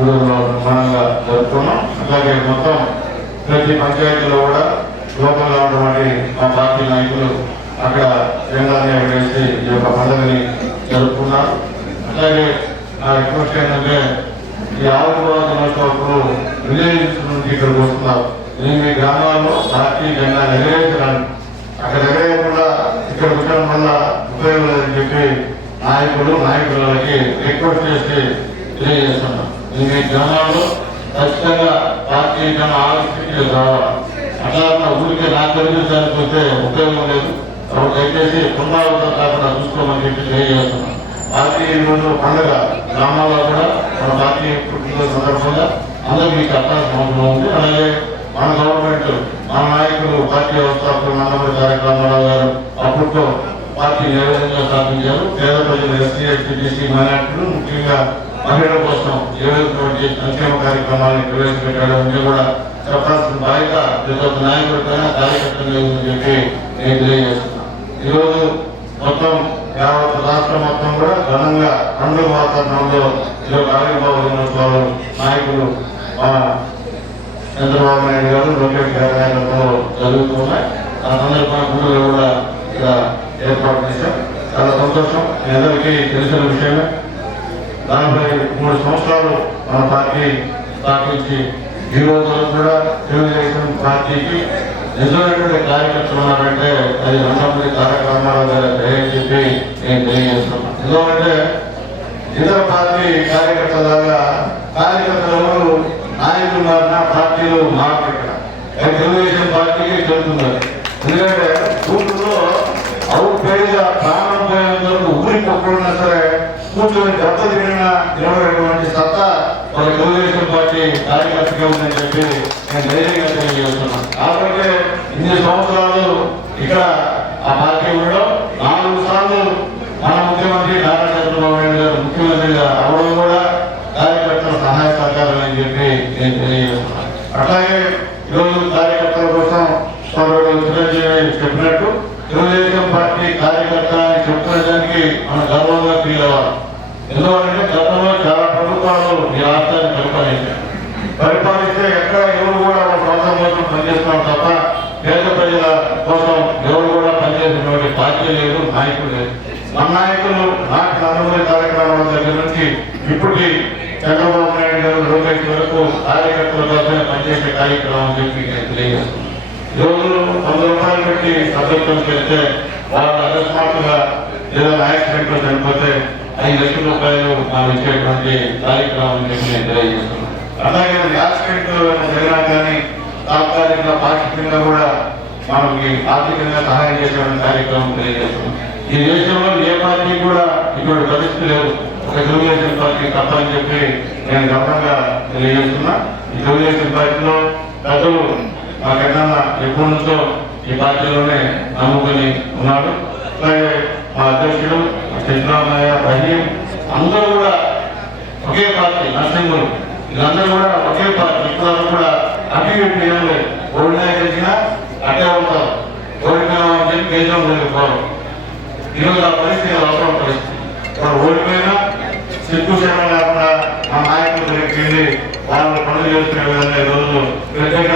ఊళ్ళో ఘనంగా జరుపుకున్నాం. అలాగే మొత్తం ప్రతి పంచాయతీలో కూడా లోకల్గా ఉన్నటువంటి మా పార్టీ నాయకులు అక్కడ జెండాన్ని ఎగరేసి ఈ యొక్క పండుగని జరుపుకున్నారు. అలాగే నా రిక్వెస్ట్ ఏంటంటే ఈ ఆవిర్భావ దినోత్సవం విలేజ్ నుంచి ఇక్కడికి వస్తున్నారు. మీ మీ గ్రామాల్లో పార్టీ జెండా ఎగరేసడానికి అక్కడ ఎగరేయకుండా ఇక్కడ ఉండడం వల్ల ఉపయోగం లేదని చెప్పి నాయకులు నాయకులకి రిక్వెస్ట్ చేసి తెలియజేస్తున్నారు ఈ మీ ఖచ్చితంగా పార్టీ జన ఆలోచించి రావాలి అట్లా ఉన్న ఊరికి నాకు తెలియజేయడానికి వస్తే ఉపయోగం లేదు. కాబట్టి దయచేసి పునరావృతం కాకుండా చూసుకోమని చెప్పి తెలియజేస్తున్నాం పార్టీ ఈరోజు పండుగ గ్రామాల్లో కూడా మన పార్టీ పుట్టిన సందర్భంగా అందరూ మీకు చెప్పాల్సిన అవసరం ఉంది. అలాగే మన గవర్నమెంట్ మన నాయకులు పార్టీ వ్యవస్థాపకులు నందమూరి తారక రామారావు గారు అప్పట్లో పార్టీ ఏ విధంగా స్థాపించారు? పేద ప్రజలు ఎస్సీ ఎస్టీ బీసీ మైనార్టీలు ముఖ్యంగా మహిళల కోసం ఏ సంక్షేమ కార్యక్రమాలను ప్రవేశపెట్టాడో అన్నీ కూడా చెప్పాల్సిన బాధ్యత ప్రతి ఒక్క నాయకుడికైనా కార్యకర్తగా లేదని చెప్పి నేను తెలియజేస్తున్నాను. ఈరోజు మొత్తం యావత్ రాష్ట్రం మొత్తం కూడా ఘనంగా పండుగ వాతావరణంలో ఈరోజు ఆవిర్భావం దినోత్సవాలు నాయకులు ఆ, చంద్రబాబు నాయుడు గారు లోకేష్ గారి నాయకత్వంలో జరుగుతున్నాయి. ఆ సందర్భంగా కూడా ఇక్కడ ఏర్పాటు చేశాం. చాలా సంతోషం. మీ అందరికీ తెలిసిన విషయమే. నలభై మూడు సంవత్సరాలు మన పార్టీ స్థాపించి ఈ రోజు కూడా తెలుగుదేశం పార్టీకి నిజమైనటువంటి కార్యకర్తలు ఉన్నారంటే అది నందమూరి తారక రామారావు గారు అని చెప్పి నేను తెలియజేస్తున్నాను. ఎందుకంటే ఇతర పార్టీ కార్యకర్తలాగా కార్యకర్తలు ఎవరు నాయకులు మారిన పార్టీలు మారరు ఇక్కడ. తెలుగుదేశం పార్టీకి చెబుతున్నారు ఎందుకంటే ఊళ్ళో కూర్చొని దెబ్బ తిరిగిన నిలబడేటువంటి సత్తా మన తెలుగుదేశం పార్టీ కార్యకర్తగా ఉందని చెప్పి నేను ధైర్యంగా తెలియజేస్తున్నాను కాబట్టి ఇన్ని సంవత్సరాలు ఇక్కడ ఆ పార్టీ ఉండడం నాలుగు సార్లు మన ముఖ్యమంత్రి నారా చంద్రబాబు నాయుడు గారు ముఖ్యమంత్రిగా అవడం కూడా కార్యకర్తల సహాయ సహకారం అని చెప్పి నేను తెలియజేస్తున్నాను అట్లాగే ఈరోజు కార్యకర్తల కోసం చిరంజీవి చెప్పినట్టు తెలుగుదేశం పార్టీ కార్యకర్త అని చెప్పుకోవడానికి మనం గర్వంగా ఫీల్ అవ్వాలి ఎందుకంటే గతంలో చాలా ప్రభుత్వాలు ఈ రాష్ట్రాన్ని పరిపాలించారు పరిపాలిస్తే ఎక్కడ ఎవరు కూడా వాళ్ళ ప్రాంతం కోసం పనిచేస్తున్నారు తప్ప పేద ప్రజల కోసం ఎవరు కూడా పనిచేసినటువంటి పార్టీ లేదు నాయకులు లేదు. మన నాయకులు నాకు నందమూరి కార్యక్రమాల దగ్గర నుంచి ఇప్పటికీ చంద్రబాబు నాయుడు గారు లోకేష్ వరకు కార్యకర్తల కోసమే పనిచేసే కార్యక్రమం అని చెప్పి నేను తెలియజేస్తున్నాను ఈ రోజు వంద రూపాయలు పెట్టి సభ్యత్వం పెడితే వాళ్ళు అకస్మాత్తుగా ఏదో యాక్సిడెంట్లో చనిపోతే ఐదు లక్షల రూపాయలు మనం ఇచ్చేటువంటి కార్యక్రమం నేను తెలియజేస్తున్నాను అలాగే యాక్సిడెంట్ జరిగినా కానీ తాత్కాలికంగా పాక్షికంగా కూడా మనకి ఆర్థికంగా సహాయం చేసేటువంటి కార్యక్రమం తెలియజేస్తున్నాం. ఈ దేశంలో ఏ పార్టీ కూడా ఇటువంటి పరిస్థితి లేదు. ఒక తెలుగుదేశం పార్టీ తప్పని చెప్పి నేను గర్వంగా తెలియజేస్తున్నా. ఈ తెలుగుదేశం పార్టీలో ప్రజలు మాకెన్నా ఎప్పటి నుంచో ఈ పార్టీలోనే నమ్ముకుని ఉన్నాడు అలాగే మా అధ్యక్షుడు సిద్ధరామయ్య రహీం అందరూ కూడా ఒకే పార్టీ నరసింహులు వీళ్ళందరూ కూడా ఒకే పార్టీ. ఇప్పుడు కూడా అటు ఇటు ఏం లేదు. ఓడినా గెలిచినా అట్టే ఉంటారు ఓడిపోయామని చెప్పి గెలిచాం పోవడం ఈరోజు ఆ పరిస్థితి అవసరం పరిస్థితి. వారు ఓడిపోయినా సిగ్గు సేవ లేకుండా మా నాయకుల దగ్గరికి వెళ్ళి వాళ్ళు పనులు చేసుకునే విధంగా ఈ రోజు ప్రత్యేక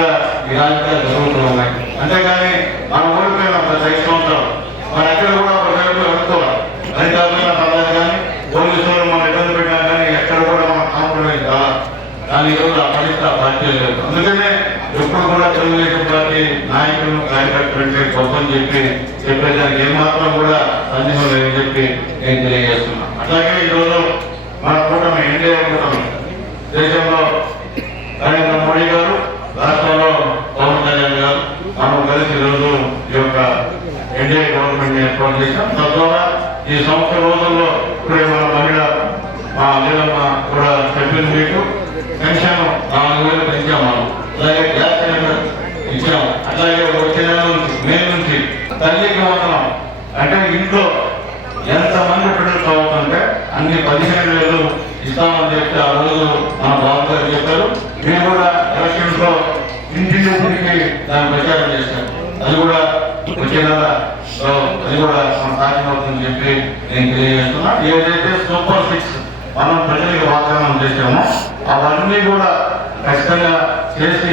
ఈ రాజకీయాలు జరుగుతున్నాయి. అంతేగాని మనం ఓడిపోయినా ప్రతి ఐదు సంవత్సరాలు మన ఎక్కడ కూడా ప్రజలకు అనుకోవాలి అది కాకుండా పర్లేదు కానీ పోలీసులు మనం ఇబ్బంది పెట్టినా కానీ ఎక్కడ కూడా మనం కాంప్రమైజ్ కావాలి కానీ ఈరోజు ఆ పరిస్థితి ఆ పార్టీ లేదు అందుకనే ఎప్పుడు కూడా తెలుగుదేశం పార్టీ నాయకులు కార్యకర్తలు గొప్పని చెప్పి చెప్పేదానికి ఏమాత్రం కూడా సందేహం లేదని చెప్పి నేను తెలియజేస్తున్నాను అట్లాగే ఈరోజు మన కూటమి ఎన్డీఏ కూటమి దేశంలో నరేంద్ర మోడీ గారు రాష్ట్రంలో పవన్ కళ్యాణ్ గారు మనం కలిసి ఈరోజు ఈ యొక్క ఎన్డీఏ గవర్నమెంట్ ఏర్పాటు చేశాం తద్వారా ఈ సంవత్సర రోజుల్లో ఇప్పుడే మన మహిళ మా అల్లీలమ్మ కూడా చెప్పింది మీకు పెన్షన్ నాలుగు వేలు పెంచాం మనం అలాగే గ్యాస్ సిలిండర్ ఇచ్చాం అట్లాగే వచ్చే నెల నుంచి మే నుంచి తల్లికి వందనం అంటే ఇంట్లో ఎంతమంది బిడ్డలు చదువుతుంటే అన్ని పదిహేను వేలు ఇస్తామని చెప్పి ఆ రోజు మన బాబు గారు చెప్పారు. మేము కూడా ఎలక్షన్స్లో ఇంటికి దాన్ని ప్రచారం చేశాం. అది కూడా వచ్చే నెల అది కూడా మన సాధ్యమవుతుందని చెప్పి నేను తెలియజేస్తున్నా. ఏదైతే సూపర్ సిక్స్ మనం ప్రజలకు వాగ్దానం చేశామో అవన్నీ కూడా ఖచ్చితంగా చేసి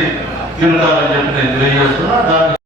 తీరుతారని చెప్పి నేను తెలియజేస్తున్నా. దాన్ని